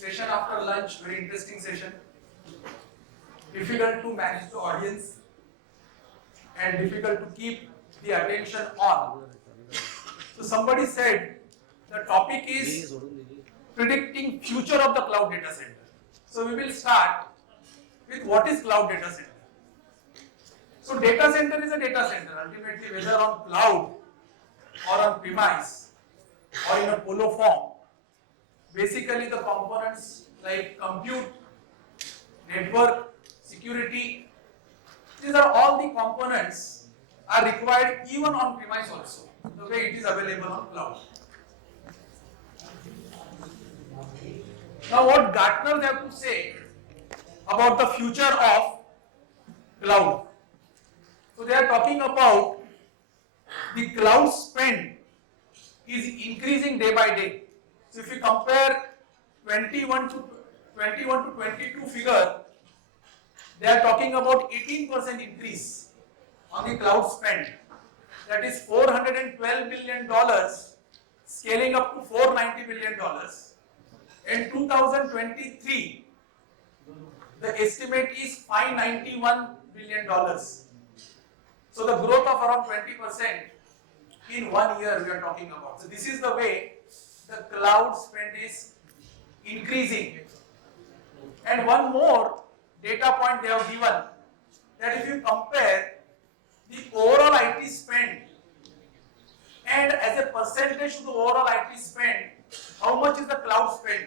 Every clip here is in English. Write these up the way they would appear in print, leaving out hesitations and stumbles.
session after lunch, very interesting session. Difficult to manage the audience and difficult to keep the attention on. So somebody said the topic is predicting future of the cloud data center. So we will start with what is cloud data center. So data center is a data center, ultimately whether on cloud or on premise or in a polo form. Basically the components like compute, network, security, these are all the components are required even on premise also, the way it is available on cloud. Now what Gartner have to say about the future of cloud. So they are talking about the cloud spend is increasing day by day. So if you compare 21 to 22 figure, they are talking about 18% increase on the cloud spend. That is $412 billion scaling up to $490 billion. In 2023, the estimate is $591 billion. So the growth of around 20% in 1 year we are talking about. So this is the way the cloud spend is increasing. And one more data point they have given, that if you compare the overall IT spend and as a percentage to the overall IT spend, how much is the cloud spend?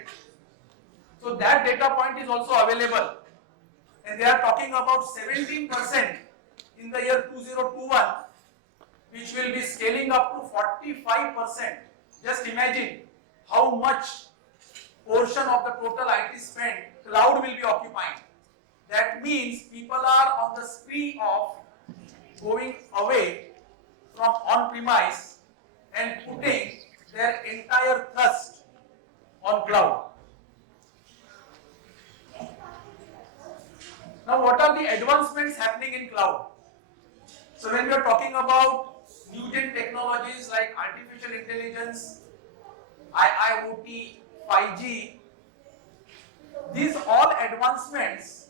So that data point is also available. And they are talking about 17% in the year 2021, which will be scaling up to 45%. Just imagine how much portion of the total IT spend cloud will be occupying. That means people are on the spree of going away from on-premise and putting their entire thrust on cloud. Now what are the advancements happening in cloud? So when we are talking about new gen technologies like artificial intelligence, IIoT, 5G, these all advancements,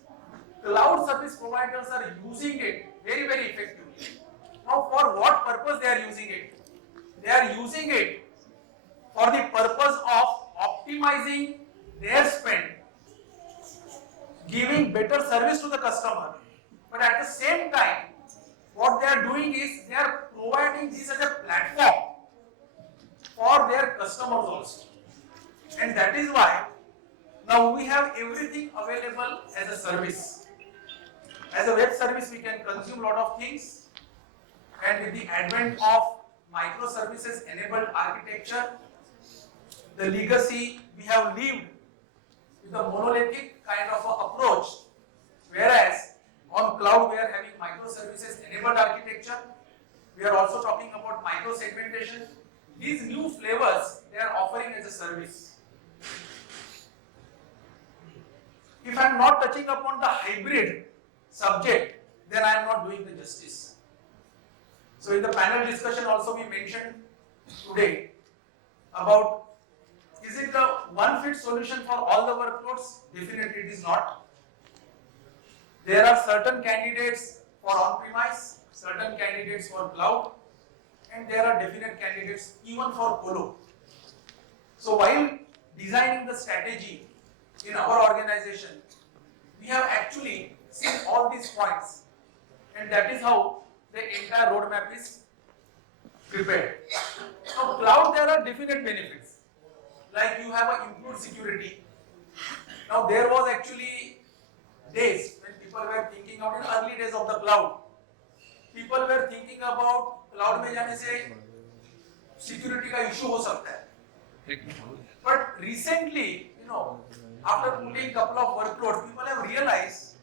cloud service providers are using it very, very effectively. Now for what purpose they are using it? They are using it for the purpose of optimizing their spend, giving better service to the customer. But at the same time, what they are doing is they are providing this as a platform for their customers also. And that is why now we have everything available as a service. As a web service, we can consume a lot of things. And with the advent of microservices enabled architecture, the legacy we have lived with a monolithic kind of approach, whereas on cloud we are having microservices enabled architecture. We are also talking about micro segmentation. These new flavors they are offering as a service. If I am not touching upon the hybrid subject, then I am not doing the justice. So in the panel discussion also we mentioned today about, is it the one fit solution for all the workloads? Definitely it is not. There are certain candidates for on-premise, certain candidates for cloud, and there are definite candidates even for colo. So while designing the strategy in our organization, we have actually seen all these points, and that is how the entire roadmap is prepared. Now cloud, there are definite benefits, like you have a improved security. Now there was actually days when people were thinking of, in early days of the cloud, people were thinking about cloud में जाने से security का issue हो सकता है. But recently, after putting couple of workloads, people have realized,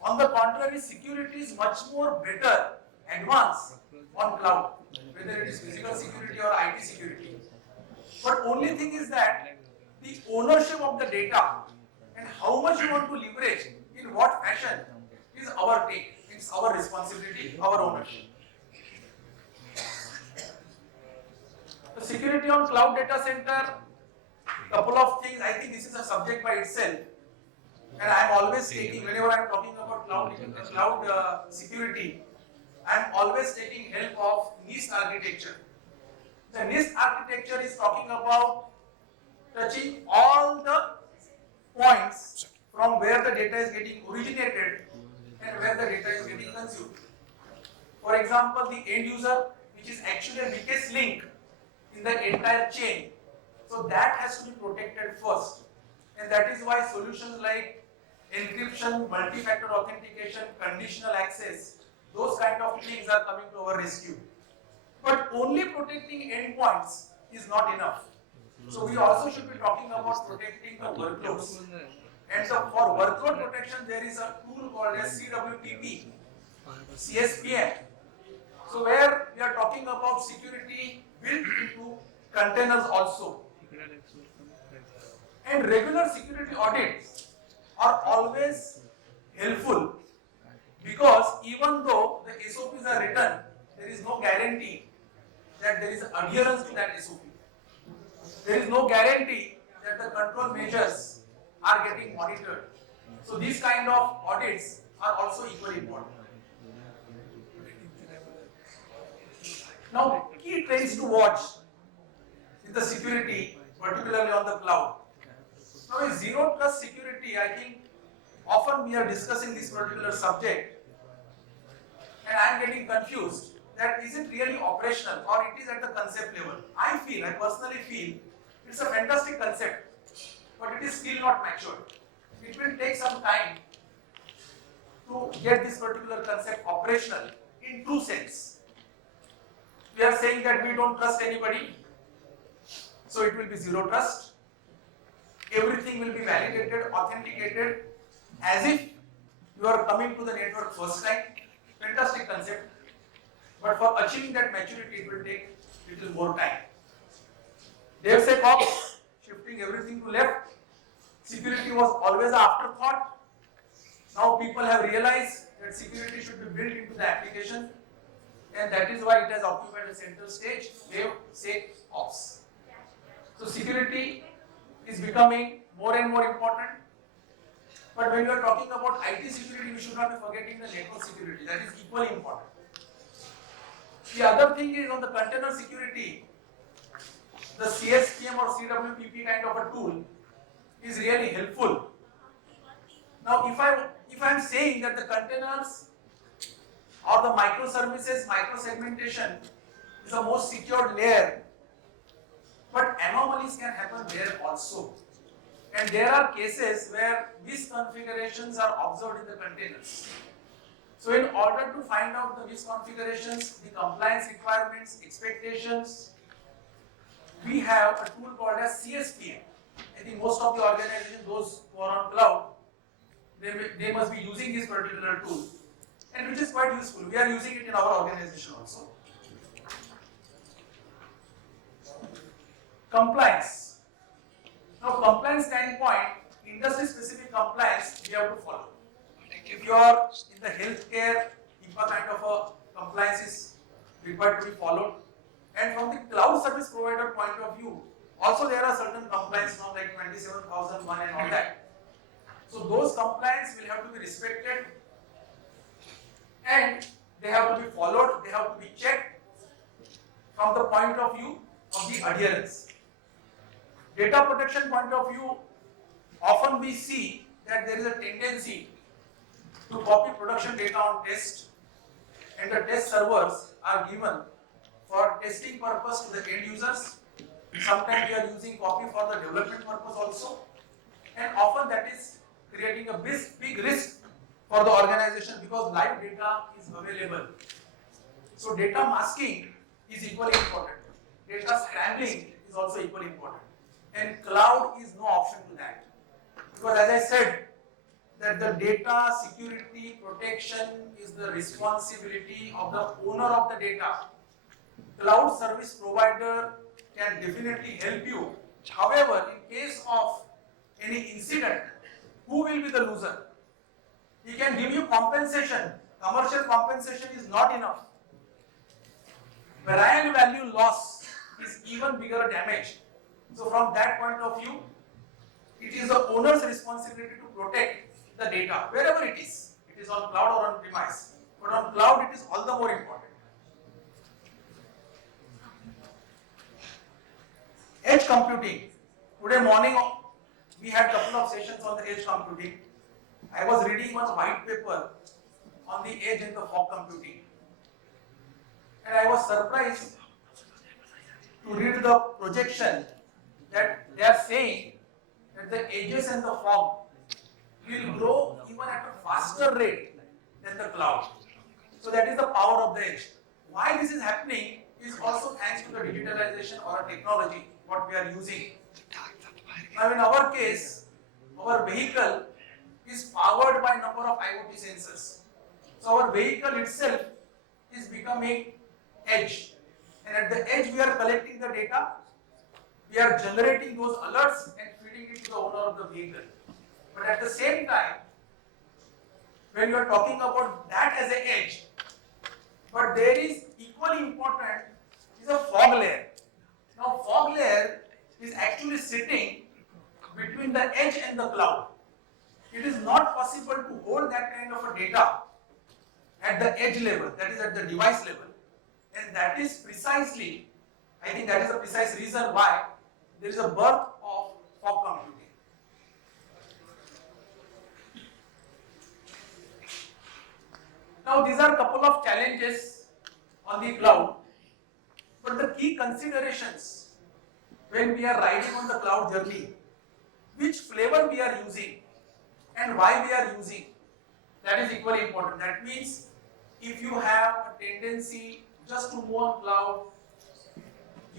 on the contrary, security is much more better, advanced on cloud, whether it is physical security or IT security. But only thing is that the ownership of the data and how much you want to leverage in what fashion is our take. It's our responsibility, our ownership. The security on cloud data center couple of things. I think this is a subject by itself, and I am always taking, whenever I am talking about cloud security, I am always taking help of NIST architecture. The NIST architecture is talking about touching all the points from where the data is getting originated and where the data is getting consumed. For example, the end user, which is actually the weakest link in the entire chain, so that has to be protected first, and that is why solutions like encryption, multi-factor authentication, conditional access, those kind of things are coming to our rescue. But only protecting endpoints is not enough. So we also should be talking about protecting the workloads. And so for workload protection, there is a tool called as 𝗖𝗹𝗵𝗏 𝗏𝗂𝗵𝗏. So where we are talking about security built into containers also. And regular security audits are always helpful, because even though the SOPs are written, there is no guarantee that there is adherence to that SOP. There is no guarantee that the control measures are getting monitored. So these kind of audits are also equally important. Now, key trends to watch in the security, particularly on the cloud. Now, in zero trust security, I think often we are discussing this particular subject, and I am getting confused that is it really operational or it is at the concept level. I personally feel it's a fantastic concept, but it is still not matured. It will take some time to get this particular concept operational in true sense. We are saying that we don't trust anybody, so it will be zero trust. Everything will be validated, authenticated, as if you are coming to the network first time. Fantastic concept. But for achieving that maturity, it will take little more time. DevSecOps, shifting everything to left. Security was always an afterthought. Now people have realized that security should be built into the application, and that is why it has occupied a center stage, DevSecOps. So security is becoming more and more important. But when we are talking about IT security, we should not be forgetting the network security. That is equally important. The other thing is on the container security, the CSPM or 𝗖𝗹𝗵𝗏 kind of a tool is really helpful. Now, if I am saying that the containers or the microservices, microsegmentation is the most secured layer, but anomalies can happen there also. And there are cases where misconfigurations are observed in the containers. So in order to find out the misconfigurations, the compliance requirements, expectations, we have a tool called as CSPM. I think most of the organizations, those who are on cloud, they must be using this particular tool, and which is quite useful. We are using it in our organization also. Compliance. Now, compliance standpoint, industry-specific compliance we have to follow. If you are in the healthcare, HIPAA kind of a compliance is required to be followed. And from the cloud service provider point of view, also there are certain compliance norms like 27001 and all that. So those compliance will have to be respected, and they have to be followed, they have to be checked from the point of view of the adherence. Data protection point of view, often we see that there is a tendency to copy production data on test, and the test servers are given for testing purpose to the end users. Sometimes we are using copy for the development purpose also, and often that is creating a big risk for the organization because live data is available. So data masking is equally important. Data scrambling is also equally important. And cloud is no option to that. Because as I said, that the data security protection is the responsibility of the owner of the data. Cloud service provider can definitely help you. However, in case of any incident, who will be the loser? He can give you compensation. Commercial compensation is not enough. Variable value loss is even bigger damage So from that point of view, it is the owner's responsibility to protect the data wherever it is. It is on cloud or on premise. But on cloud, it is all the more important. Edge computing. Today morning, we had a couple of sessions on the edge computing. I was reading one white paper on the edge and the fog computing. And I was surprised to read the projection that they are saying that the edges and the fog will grow even at a faster rate than the cloud. So that is the power of the edge. Why this is happening is also thanks to the digitalization or technology what we are using. Now in our case, our vehicle is powered by a number of IoT sensors. So our vehicle itself is becoming edge. And at the edge we are collecting the data, we are generating those alerts and feeding it to the owner of the vehicle. But at the same time, when you are talking about that as an edge, but there is equally important is a fog layer. Now fog layer is actually sitting between the edge and the cloud. It is not possible to hold that kind of a data at the edge level, that is at the device level. And that is precisely, I think that is the precise reason why there is a birth of fog computing. Now these are a couple of challenges on the cloud, but the key considerations when we are riding on the cloud journey, which flavor we are using and why we are using, that is equally important. That means if you have a tendency just to move on cloud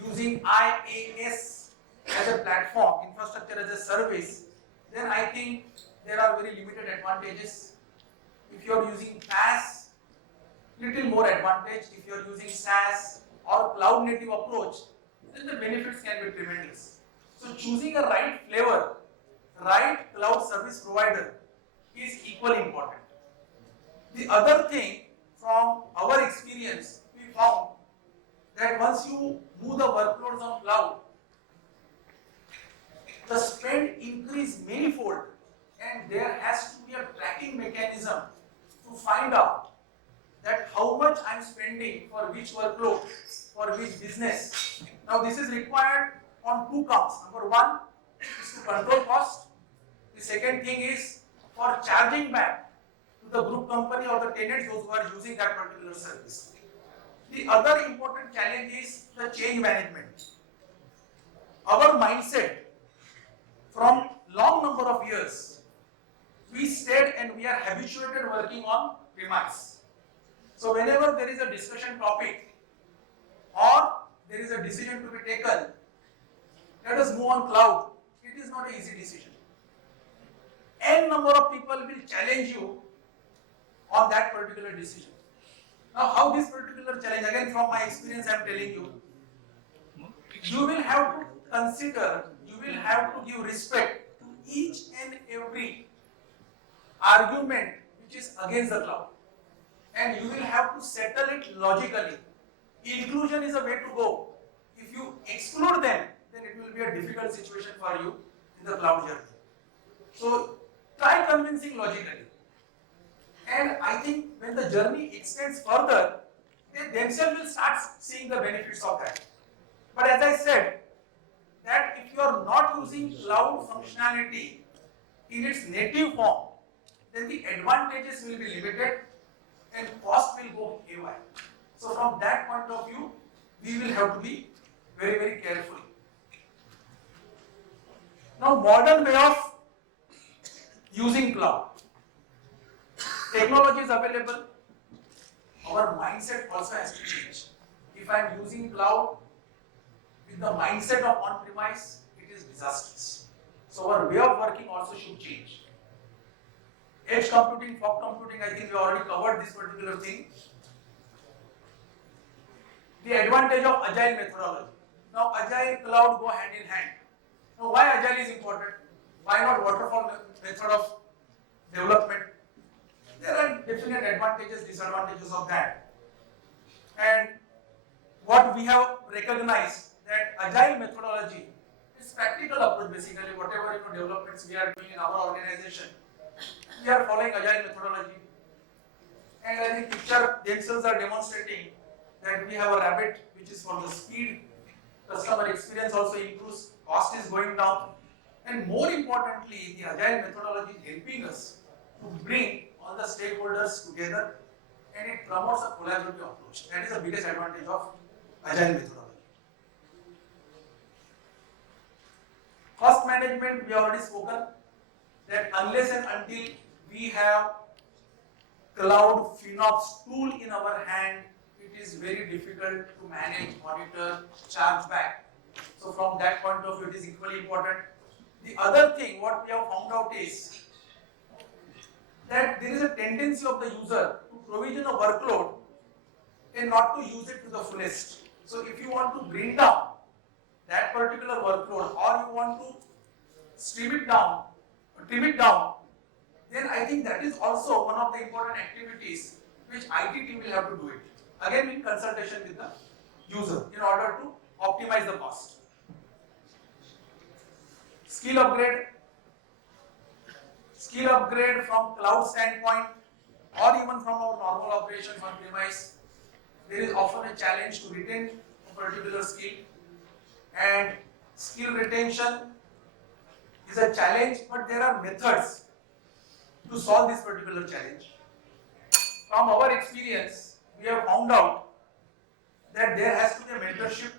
using IaaS as a platform, infrastructure as a service, then I think there are very limited advantages. If you are using PaaS, little more advantage. If you are using SaaS or cloud native approach, then the benefits can be tremendous. So choosing a right flavor, right cloud service provider is equally important. The other thing from our experience, we found that once you move the workloads on cloud, the spend increase manifold, and there has to be a tracking mechanism to find out that how much I am spending for which workload, for which business. Now this is required on two counts. Number one is to control cost. The second thing is for charging back to the group company or the tenants, those who are using that particular service. The other important challenge is the change management. Our mindset from long number of years, we stayed and we are habituated working on premise. So whenever there is a discussion topic or there is a decision to be taken, let us move on cloud. It is not an easy decision. N number of people will challenge you on that particular decision. Now how this particular challenge, again from my experience I am telling you, you will have to consider, you will have to give respect to each and every argument which is against the cloud. And you will have to settle it logically. Inclusion is a way to go. If you exclude them, then it will be a difficult situation for you in the cloud journey. So try convincing logically. And I think when the journey extends further, they themselves will start seeing the benefits of that. But as I said, that if you are not using cloud functionality in its native form, then the advantages will be limited and cost will go haywire. So from that point of view, we will have to be very, very careful. Now, modern way of using cloud. Technology is available. Our mindset also has to change. If I am using cloud with the mindset of on-premise, it is disastrous. So our way of working also should change. Edge computing, fog computing, I think we already covered this particular thing. The advantage of agile methodology. Now agile, cloud go hand in hand. Now why agile is important? Why not waterfall method of development? There are definite advantages, disadvantages of that. And what we have recognized that agile methodology is practical approach basically. Whatever developments we are doing in our organization, we are following agile methodology. And I think picture themselves are demonstrating that we have a rabbit which is for the speed, customer experience also improves, cost is going down, and more importantly, the agile methodology is helping us to bring all the stakeholders together, and it promotes a collaborative approach. That is the biggest advantage of agile methodology. Cost management, we already spoken that unless and until we have cloud FinOps tool in our hand, it is very difficult to manage, monitor, charge back. So from that point of view, it is equally important. The other thing what we have found out is that there is a tendency of the user to provision a workload and not to use it to the fullest. So if you want to bring down that particular workload or you want to trim it down, then I think that is also one of the important activities which IT team will have to do it. Again in consultation with the user in order to optimize the cost. Skill upgrade from cloud standpoint or even from our normal operations on premise, there is often a challenge to retain a particular skill, and skill retention is a challenge, but there are methods to solve this particular challenge. From our experience, we have found out that there has to be a mentorship,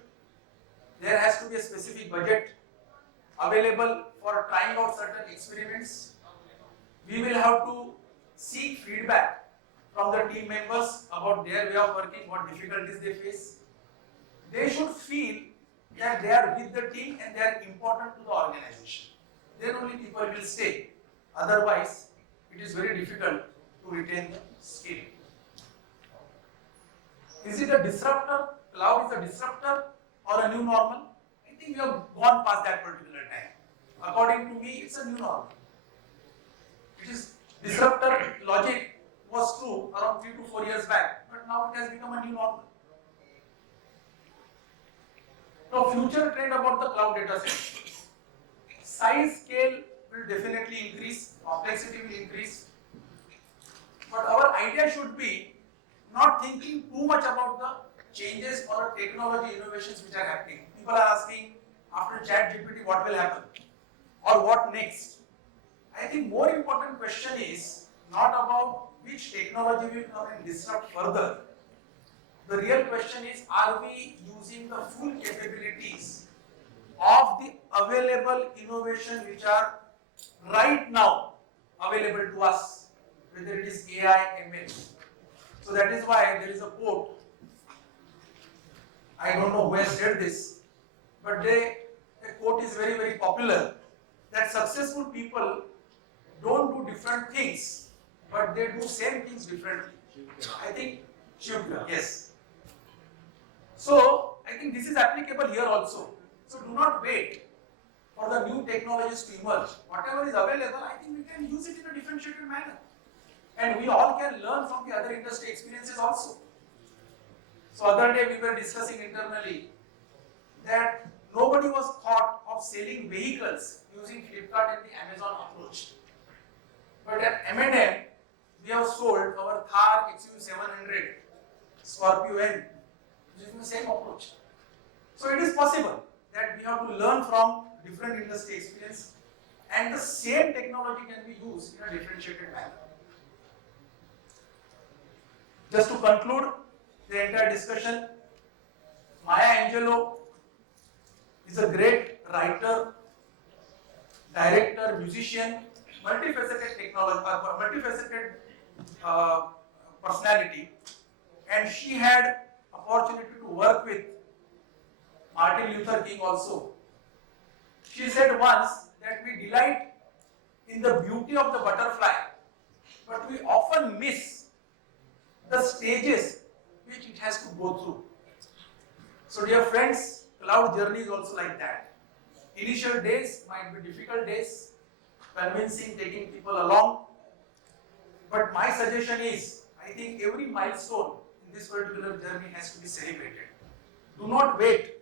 there has to be a specific budget available for trying out certain experiments. We will have to seek feedback from the team members about their way of working, what difficulties they face. They should feel that they are with the team and they are important to the organization. Then only people will stay. Otherwise, it is very difficult to retain the skill. Is it a disruptor? Cloud is a disruptor or a new normal? I think we have gone past that particular time. According to me, it's a new normal. It is disruptor logic was true around 3 to 4 years back, but now it has become a new normal. Now, future trend about the cloud data center. Size, scale will definitely increase, complexity will increase. But our idea should be not thinking too much about the changes or technology innovations which are happening. People are asking after ChatGPT what will happen or what next. I think more important question is not about which technology will come and disrupt further. The real question is, are we using the full capabilities of the available innovation which are right now available to us, whether it is AI, ML. So that is why there is a quote. I don't know who has said this, but the quote is very, very popular, that successful people don't do different things, but they do same things differently. I think 𝗓𝗵𝗲, yes. So I think this is applicable here also. So do not wait for the new technologies to emerge. Whatever is available, I think we can use it in a differentiated manner. And we all can learn from the other industry experiences also. So other day we were discussing internally that nobody was thought of selling vehicles using Flipkart and the Amazon approach. But at M&M, we have sold our 𝗧𝗵𝗵𝗏 Scorpio-N using the same approach. So it is possible that we have to learn from different industry experience and the same technology can be used in a differentiated manner. Just to conclude the entire discussion, Maya Angelou is a great writer, director, musician, multifaceted personality, and she had opportunity to work with Martin Luther King also. She said once that we delight in the beauty of the butterfly, but we often miss the stages which it has to go through. So dear friends, cloud journey is also like that. Initial days might be difficult days, convincing, taking people along. But my suggestion is, I think every milestone in this particular journey has to be celebrated. Do not wait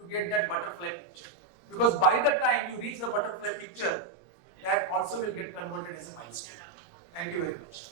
to get that butterfly picture. Because by the time you reach the butterfly picture, that also will get converted as a milestone. Thank you very much.